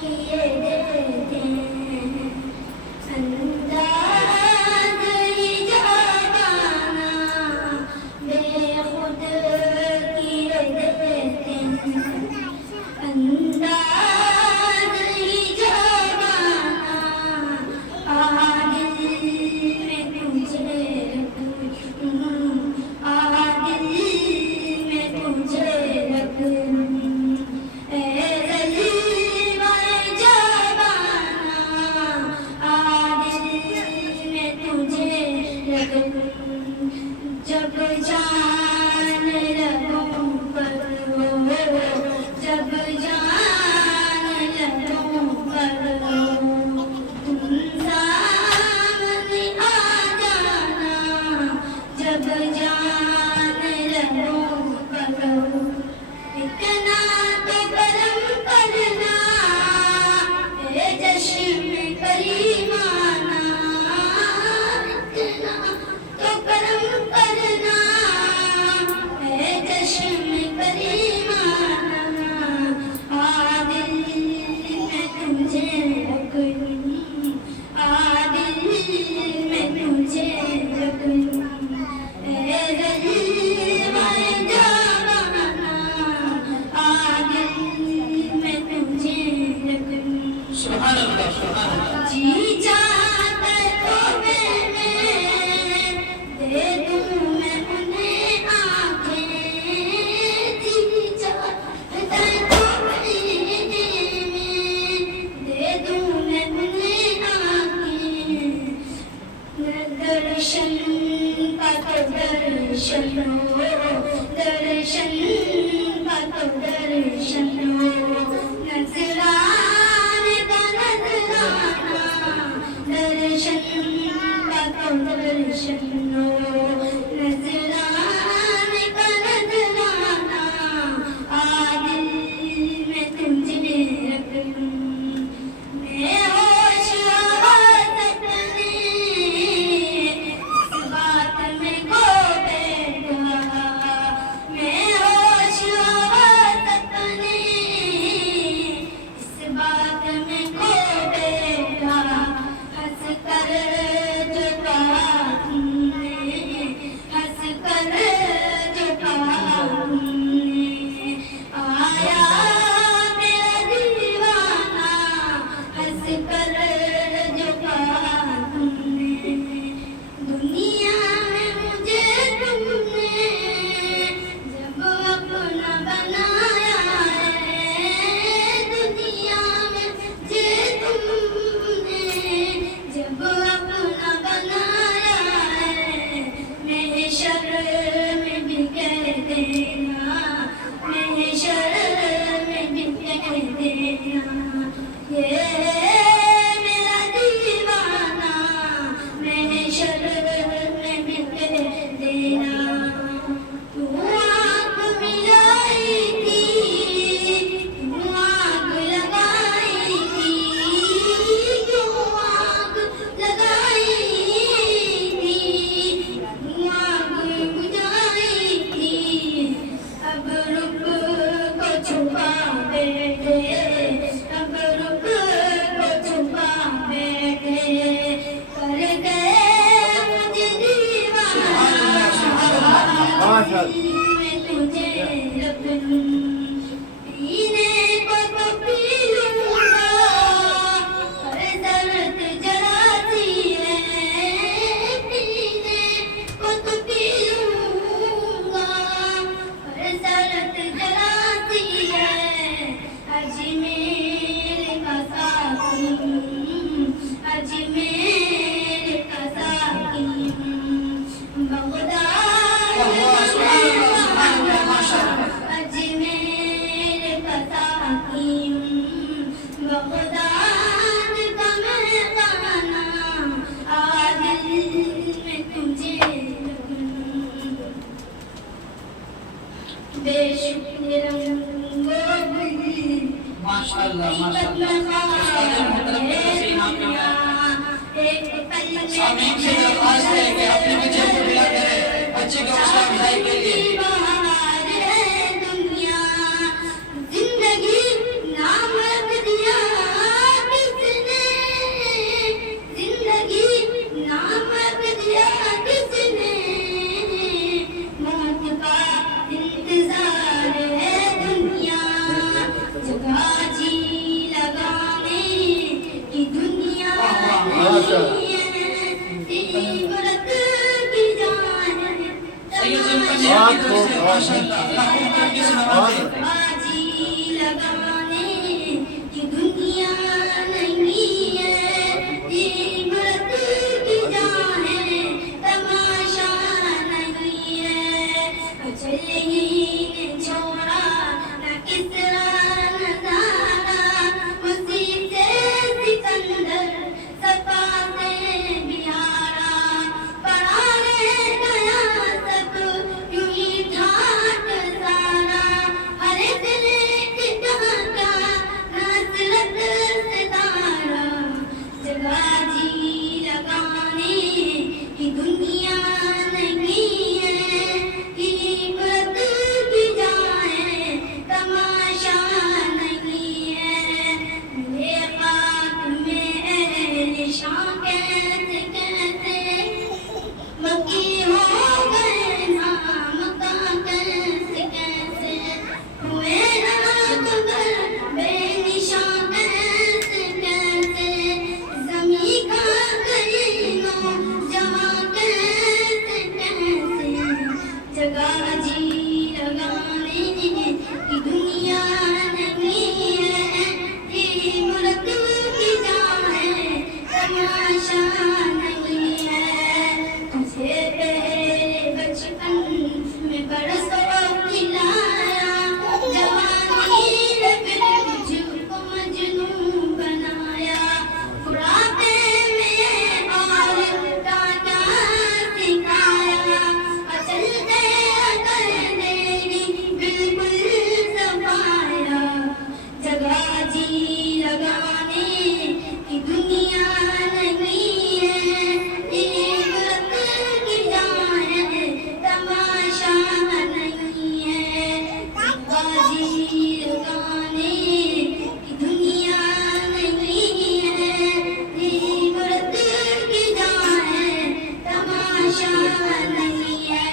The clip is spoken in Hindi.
किए देते हैं अंदाज़ ही जाना बेखुद किए देते हैं अंदाज़ ही जाना आदिल में तुझे रखूं आदिल में तुझे रखूं ए ज़लीवाए जाबाना आदिल में तुझे रखूं जब जान लगूं पर जब जान लगूं पर तुम सामने आ जाना जब जान लगूं पर इतना तो करम करना ए जश्न करीमाना इतना तो करम करना ए जश्न करीमाना आदिल में तुझे रखूं आदिल में तुझे रखूं ए ज़लीवाए जाबाना आदिल में तुझे रखूं सुभान अल्लाह सुभान अल्लाह। जी चाहता तो मैंने दे दूं मैं उन्हें आँखें जी चाहता तो मैंने दे दूं मैं उन्हें आँखें दर्शन का तो दर्शन हो दर्शन का तो दर्शन हो नजराने का नजराना दर्शन का तो दर्शन हो नजराने का नजराना आदिल में तुझे रखूं मैं होश हवास अपने इस बात में खो बैठा मैं होश हवास अपने इस बात में खो बैठा हंस कर जो कहा तुमने हंस कर जो कहा तुमने आया मेरा दीवाना हंस कर जो कहा तुमने दुनिया में मुझे तुमने जब अपना बनाया है दुनिया में मुझे तुमने जब अपना बनाया है महशर में भी कह देना महशर में भी कह देना ये मेरा दीवाना महशर में भी कह देना तू आँख मिलाई थी तू आँख लगाई थी क्यों आँख लगाई थी तू आँख बुझाई थी अब रुक को छुपा बैठे अब रुक को छुपा बैठे कर गए मुझे दीवाना मैं तुझे रखूं पीने को तो पी लूंगा पर दर्द जरा सी है पीने को तो पी लूंगा पर दर्द जरा सी है अजमेर का साकी अजमेर का साकी बगदाद अजमेर का साकी बगदाद का मैं गाना आदिल में तुझे रखूं बेशुक्र रंगो माशाअल्लाह माशाअल्लाह। उस्ताद मोहतरम ने से इनाम मिला है। सामीन से दरख्वास्त है कि अपने बच्चे को मिला करें बच्चे को हौसला अफजाई के लिए। जिंदगी नाम रख दिया तरफ से माशाअल्लाह लाखों तरीके से नवाजे। बाजी लगाने की दुनिया नहीं है, इबरत की जान है, तमाशा नहीं है। चले ही छोड़ा न किसरा नजारा, मुसीब से सिकंदर, सफा से बिहारा, पड़ा रह गया सब यूं ही ठाट सारा। हर दिल एक ढाका हसरत सितारा, जगह जी लगाने की दुनिया नहीं है, इबरत की जाए, तमाशा नहीं है। मेरे खाक में अहले शाम कैसे कैसे मक्की हो गए नाम का, कैसे कैसे हुए रात भर बेनिशान, कैसे कैसे ज़मीं का करीनो जहाँ, कैसे कैसे जगह जी लगाने की दुनिया नहीं है, इबरत की जाए, तमाशा नहीं है। तुझे पहले बचपन में बरसों खिलाया, जवानी ने फिर मुझको मजनू बनाया। बुढ़ापे में और काटा सिखाया, चलते कर देगी बिल्कुल सफाया। जगह जी लगाने की दुनिया नहीं है, इबरत की जाए, तमाशा नहीं है। जगह जी लगाने की दुनिया नहीं है, इबरत की जाए, तमाशा नहीं है।